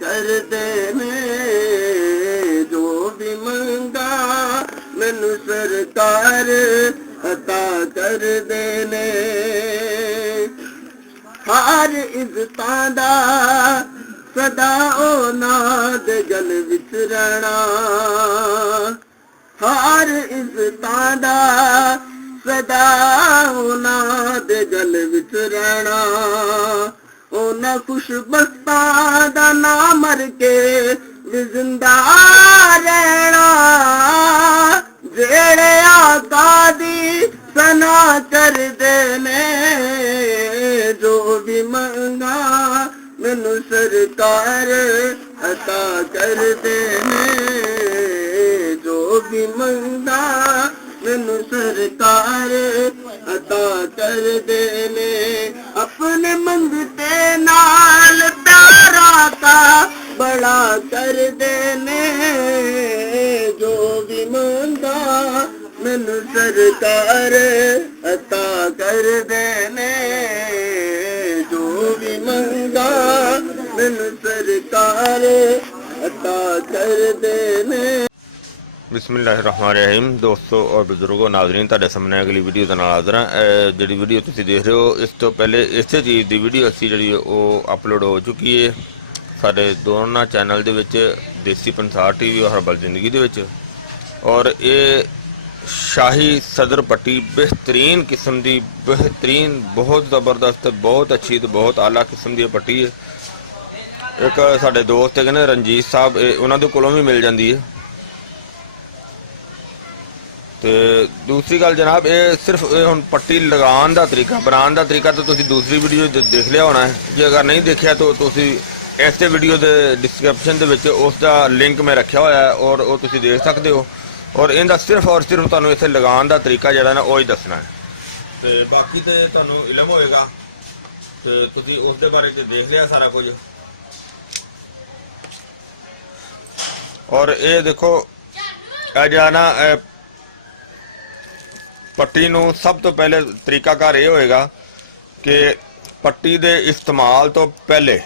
करदे ने जो भी मंगा मैनू सरकार अता करदे ने हर इज्जतां दा सदा उन्हां दे गल विच रहना हर इज्जतां दा सदा उन्हां दे गल विच रहना उन्हां खुशबख्तां दा नाम मर के भी जिंदा रहना जेड़े आका दी सना करदे ने जो भी मंगा मैनू सरकार अता करदे ने जो भी मंगा मैनू सरकार अता करदे ने अपने मंगते नाल प्यारा का बड़ा करदे ने जो भी मंगा मैनू सरकार अता करदे ने जो भी मंगा मैनू सरकार अता करदे ने। बिस्मिल्लाहिर्रहमानिर्रहीम। दोस्तों और बुजुर्गों नाज़रीन, तुहाडे सामने अगली वीडियो दे नाल हाज़र हां। जिहड़ी वीडियो तुसीं देख रहे हो इस तो पहले इसे चीज़ की वीडियो असी जिहड़ी ओह अपलोड हो चुकी है साडे दोनों चैनल दे विच, देसी पंसार टीवी और हर्बल जिंदगी दे विच। और ये शाही सदर पट्टी बेहतरीन किस्म की, बेहतरीन, बहुत ज़बरदस्त, बहुत अच्छी तो बहुत आला किस्म की पट्टी है। एक साडे दोस्त है रंजीत साहब, उन्हां दे कोलों भी मिल जाती है। तो दूसरी गल जनाब, ये सिर्फ हुण पट्टी लगाने का तरीका, बनाने का तरीका तो तुसीं दूसरी वीडियो देख लिया होना है। जे अगर नहीं देखा तो तुसीं इस वीडियो के डिस्क्रिप्शन के उसका लिंक मैं रखा हुआ है और वो तुसीं देख सकते हो। और इनका सिर्फ और सिर्फ तुहानूं इत्थे लगाने का तरीका जिहड़ा ना वो ही दसना है। तो बाकी तो तुहानूं इलम होएगा, तो तुसीं उस दे बारे च देख लिया सारा कुछ। और ये देखो जिहड़ा ना पट्टी नूं सब तो पहले तरीकाकार ये होएगा कि पट्टी दे इस्तेमाल तो पहले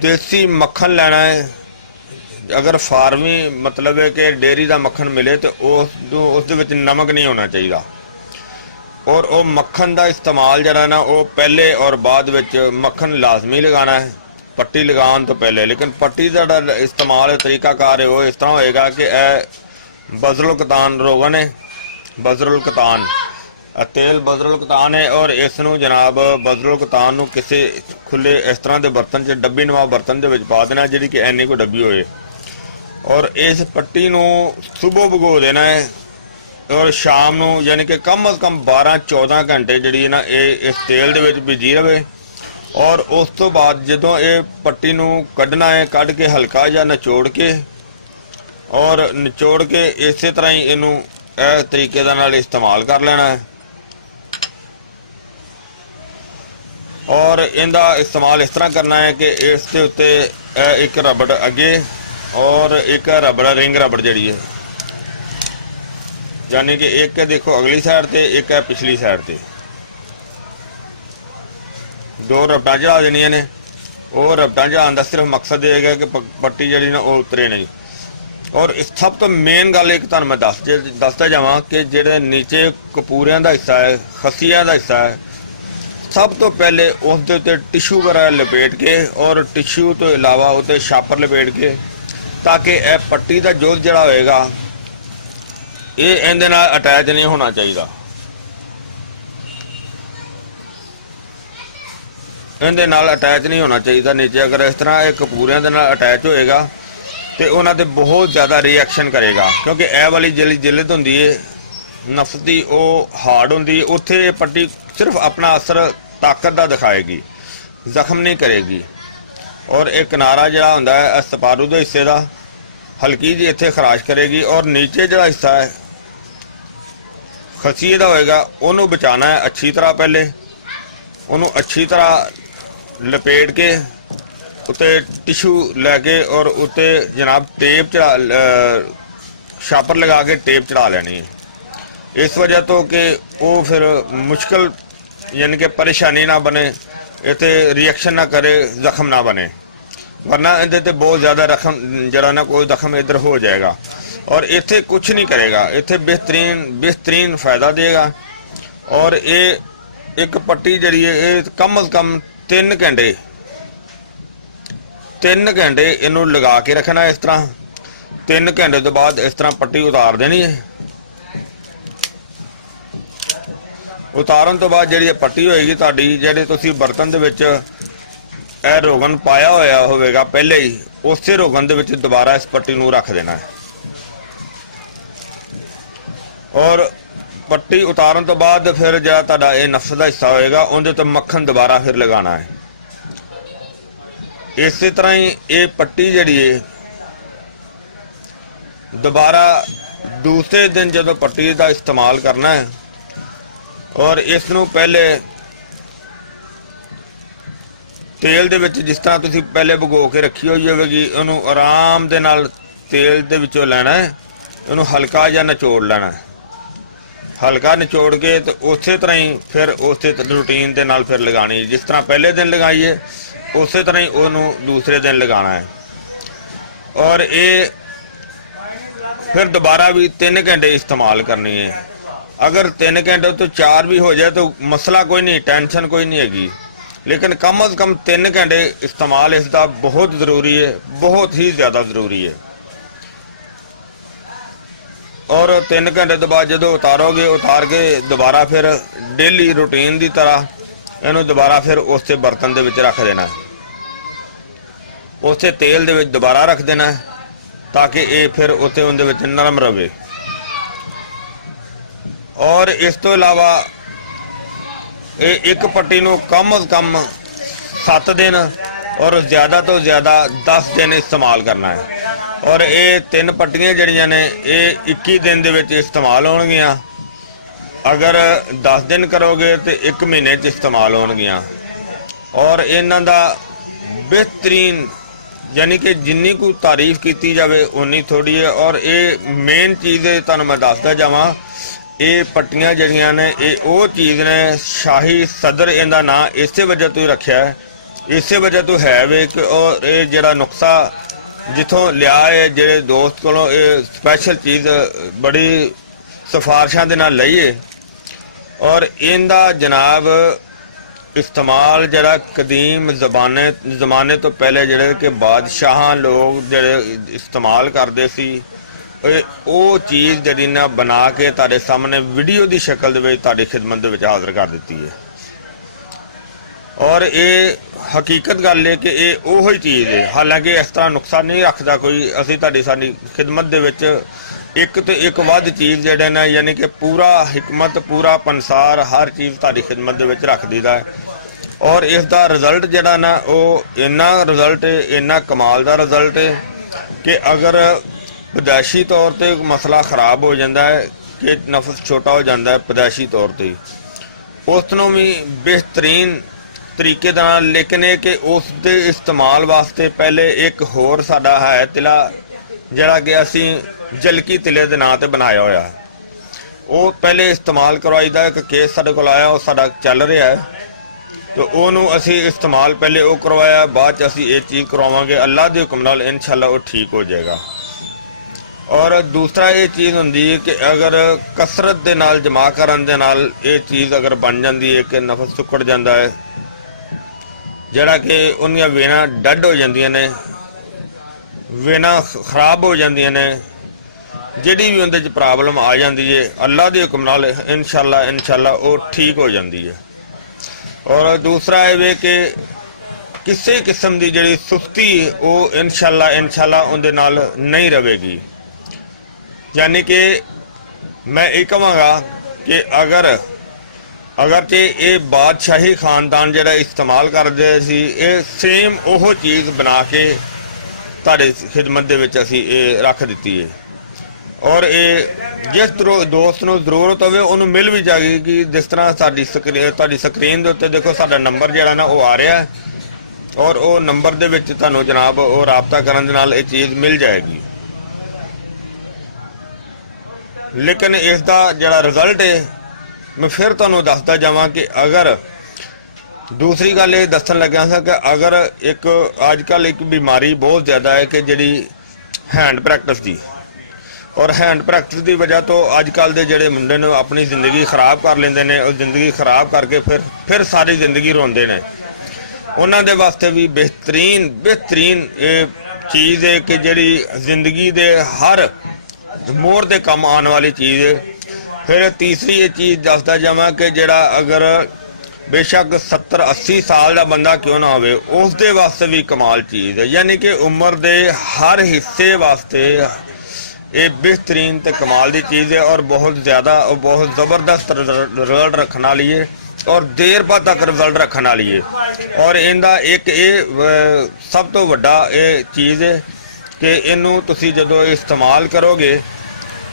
देसी मक्खन लेना है। अगर फार्मी मतलब है कि डेयरी का मक्खन मिले तो उस दे विच नमक नहीं होना चाहिए। और वो मक्खन का इस्तेमाल जरा ना वो पहले और बाद विच मक्खन लाजमी लगाना है पट्टी लगाने तो पहले। लेकिन पट्टी का इस्तेमाल तरीकाकार है वो इस तरह होएगा कि बजरुल कतान रोगन है, बजरुल कतान तेल बजरुल कतान है। और इसनूं जनाब बजरुल कतान नूं किसी खुले इस तरह के बर्तन च डब्बी नुमा बर्तन के पा देना जिहड़ी कि इन्नी कोई डब्बी होए। और इस पट्टी नूं सुबह भगो देना है और शाम नूं यानी कि कम अज़ कम 12-14 घंटे जिहड़ी ना इस तेल दे विच भिजी रहे। और उस तो बाद जदों ये पट्टी नूं कढ़ना है, कढ़ के हल्का जिहा निचोड़ के और निचोड़ के इस तरह ही इनू इस तरीके नाल इस्तेमाल कर लेना है। और इनका इस्तेमाल इस तरह करना है कि इसके उत्ते एक रबड़ अगे और एक रबड़ रिंग रबड़ जी है, यानी कि एक है देखो अगली साइड से, एक है पिछली साइड से। दो रबड़ा चढ़ा देनिया ने। वो रबड़ा चढ़ाने का सिर्फ मकसद ये है कि पट्टी जी ना वो उतरे नहीं। और इस सब तो मेन गल एक तुहानूं मैं दसदा जावां कि जिहड़े नीचे कपूरियां दा हिस्सा है, खस्सियां दा हिस्सा है, सब तो पहले उस दे उत्ते टिशू वगैरह लपेट के और टिशू तो इलावा उत्ते छापर लपेट के, ताकि यह पट्टी का जोड़ जिहड़ा होएगा ये इहदे नाल अटैच नहीं होना चाहिए। इहदे नाल अटैच नहीं होना चाहिए नीचे। अगर इस तरह एक कपूरियां दे नाल अटैच होएगा तो उन्होंने बहुत ज़्यादा रिएक्शन करेगा, क्योंकि यह वाली जिली जिलद होंदी है नफ्स की वो हार्ड होंदी है। उत्थे पट्टी सिर्फ अपना असर ताकत का दिखाएगी, जख्म नहीं करेगी। और एक किनारा जड़ा होंदा है सपारू के हिस्से का हल्की जी इत्थे खराश करेगी। और नीचे जड़ा हिस्सा है खसीए का होएगा उन्होंने बचाना है अच्छी तरह। पहले उन्होंने अच्छी तरह लपेट के उत्ते टिशू लैके और उत्ते जनाब टेप चढ़ा छापर लगा के टेप चढ़ा लेनी है। इस वजह तो कि वो फिर मुश्किल यानी कि परेशानी ना बने इत्थे रिएक्शन ना करे, जख्म ना बने, वरना इहदे ते बहुत ज़्यादा रकम जरा ना कोई जख्म इधर हो जाएगा। और इत्थे कुछ नहीं करेगा, इत्थे बेहतरीन फ़ायदा देगा। और ये एक पट्टी जी है ये कम अज़ कम 3 घंटे इनू लगा के रखना इस तरह। 3 घंटे तो बाद इस तरह पट्टी उतार देनी है। उतारन तो बाद जी पट्टी होएगी तुहाडी, जिहड़े तुसीं बर्तन दे विच ਇਹ रोगन पाया होया होवेगा पहले ही, उसे रोगन दे विच दोबारा इस पट्टी नूं रख देना है। और पट्टी उतारन तो बाद फिर जो तुहाडा ये नफ्स का हिस्सा होएगा उहदे ते मक्खन दोबारा फिर लगाना है। इस तरह ही ये पट्टी जिहड़ी है दोबारा दूसरे दिन जदों पट्टी का इस्तेमाल करना है, और इस नूं पहले तेल दे विच जिस तरह तुसीं पहले भगो के रखी हुई होगी, उहनूं आराम दे नाल तेल दे विचों लैना है, उहनूं हल्का जिहा निचोड़ लेना है। हल्का निचोड़ के तो उस तरह ही फिर उस रूटीन के नाल फिर लगानी, जिस तरह पहले दिन लगाई है उस तरह ही उन्होंने दूसरे दिन लगाना है। और ये फिर दोबारा भी 3 घंटे इस्तेमाल करनी है। अगर 3 घंटे तो 4 भी हो जाए तो मसला कोई नहीं, टेंशन कोई नहीं हैगी, लेकिन कम अज़ कम 3 घंटे इस्तेमाल इसका बहुत ज़रूरी है, बहुत ही ज़्यादा ज़रूरी है। और 3 घंटे तो बाद जो उतारोगे, उतार के दोबारा फिर डेली रूटीन की तरह इनू दोबारा फिर उस बर्तन दे विच रख देना है, उस तेल दे विच दोबारा रख देना है, ताकि ये फिर उत्ते उहदे विच नरम रहे। और इस तो इलावा ये एक पट्टी नू कम अज़ कम 7 दिन और ज़्यादा तो ज़्यादा 10 दिन इस्तेमाल करना है। और ये 3 पट्टियां जड़ियां ने ये 21 दिन दे विच इस्तेमाल होणगियां। अगर 10 दिन करोगे तो 1 महीने च इस्तेमाल होणगियां। और इन्हां दा बेहतरीन यानी कि जिन्नी कोई तारीफ की जाए उन्नी थोड़ी है। और ये मेन चीज़ तुहानूं मैं दसदा जावां, ये पट्टियां जड़ियां ने ये वो चीज़ ने, शाही सदर इहदा नाम इस वजह तो ही रखा है, इस वजह तो है वे कि और ये जिहड़ा नुस्खा जिथों लिया है, जेड़े दोस्त कोलों ये स्पैशल चीज़ बड़ी सिफारिशां दे नाल लई है। और इनका जनाब इस्तेमाल जरा कदीम ज़माने तो पहले जेड़े कि बादशाह लोग जेड़े इस्तेमाल करते सी, वो चीज़ जड़ी ना बना के तुहाडे सामने वीडियो की शक्ल दे विच तुहाडी खिदमत दे विच हाज़र कर दी है। और ये हकीकत गल है कि ये उही चीज़ है, हालांकि इस तरह नुस्खा नहीं रखता कोई। असीं तुहाडी साडी खिदमत दे विच एक तो एक वध चीज़ जिहड़े ने यानी कि पूरा हिकमत पूरा पंसार हर चीज़ तुहाडी खिदमत दे विच रख दीदा है। और इसका रिजल्ट जिहड़ा ना वो इन्ना रिजल्ट है, इन्ना कमाल दा रिजल्ट है कि अगर पैदाइशी तौर पर मसला खराब हो जाता है कि नफ्स छोटा हो जाता है पैदाइशी तौर पर, उसनों भी बेहतरीन तरीके नाल, लेकिन ये कि उस दे इस्तेमाल वास्ते पहले एक होर साडा है तिला जिहड़ा कि असीं जलकी तिले दे नाम ते बनाया होया है। वो पहले इस्तेमाल करवाईदा, एक केस साडे कोल आया, वो साडा चल रहा है, तो उहनूं असीं इस्तेमाल पहले वो करवाया, बाद च असीं ये चीज़ करवावांगे। अल्लाह दे हुक्म नाल इंशाअल्लाह वो ठीक हो जाएगा। और दूसरा ये चीज़ हुंदी है कि अगर कसरत दे नाल जमा करन दे नाल ये चीज़ अगर बन जाती है कि नफस सुकड़ जाता है, जड़ा कि उन्दियां वेना डड हो जांदियां ने, वेना खराब हो जांदियां ने, जिहड़ी भी उहदे च प्रॉब्लम आ जाती है अल्लाह दे हुक्म नाल इंशाअल्लाह वो ठीक हो जाती है। और दूसरा ये कि किसी किस्म की जिहड़ी सुस्ती वो इंशाअल्लाह उहदे नाल नहीं रहेगी। यानी कि मैं ये कहांगा कि अगरचे ये बादशाही खानदान जिहड़ा इस्तेमाल करदे सी, ये सेम ओह चीज़ बना के तुहाडे खिदमत दे विच असीं ये रख दित्ती है। और ये जिस दोस्त नूं जरूरत होवे उहनूं मिल भी जाएगी। जिस तरह तुहाडी स्क्रीन दे उत्ते देखो साडा नंबर जिहड़ा ना वो आ रहा है, और वो नंबर दे विच तुहानूं जनाब वो राबता करन दे नाल ये चीज़ मिल जाएगी। लेकिन इसका जिहड़ा रिजल्ट है मैं फिर तुहानूं दसदा जावां कि अगर दूसरी गल ये दसन लग्या था कि अगर एक अजकल एक बीमारी बहुत ज़्यादा है कि जिहड़ी हैंड प्रैक्टिस की, और हैंड प्रैक्टिस की वजह तो अजकल के जिहड़े मुंडे ने अपनी जिंदगी खराब कर लेंदे ने, और जिंदगी खराब करके फिर सारी जिंदगी रोंदे ने। उन्हां दे वास्ते भी बेहतरीन ये चीज़ है कि जिहड़ी जिंदगी दे हर मोड़ दे काम आने वाली चीज़ है। फिर तीसरी ये चीज़ दसदा जावां कि जिहड़ा अगर बेशक 70-80 साल का बंदा क्यों ना होवे, उस दे वास्ते भी कमाल चीज़ है। यानी कि उम्र दे हर हिस्से वास्ते ये बेहतरीन ते कमाल की चीज़ है, और बहुत ज़्यादा और बहुत ज़बरदस्त रिजल्ट रखने वाली है, और देर बाद तक रिजल्ट रखने वाली है। और इनका एक ये सब तो वड्डा ये चीज़ है कि इनू तुसी जदों इस्तेमाल करोगे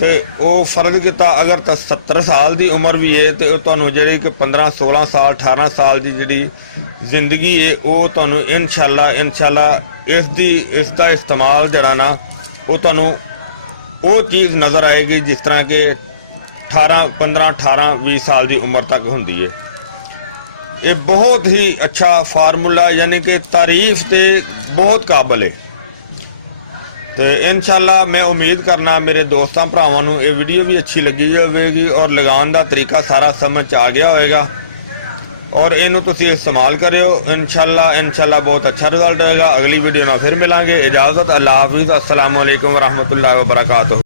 तो वो फर्ज किता अगर 70 साल की उम्र भी है तो तुहानू जिहड़ी कि 15-16 साल 18 साल की जिहड़ी जिंदगी है वो तुहानू इंशाअल्लाह इसका इस्तेमाल जड़ा ना वो तुहानू वो चीज़ नज़र आएगी जिस तरह के 15-18-20 साल की उम्र तक होंदी है। ये बहुत ही अच्छा फार्मूला, यानी कि तारीफ ते बहुत काबिल है। तो इंशाअल्लाह मैं उम्मीद करना मेरे दोस्तों भरावां नूं ये वीडियो भी अच्छी लगी होगी, और लगाने का तरीका सारा समझ आ गया होगा, और इनू तुसी इस्तेमाल करियो। इंशाअल्लाह बहुत अच्छा रिजल्ट होगा। अगली वीडियो ना फिर मिलांगे। इजाज़त, अल्लाह हाफिज़, अस्सलामु अलैकुम वरहमतुल्लाहि वबरकातुहू।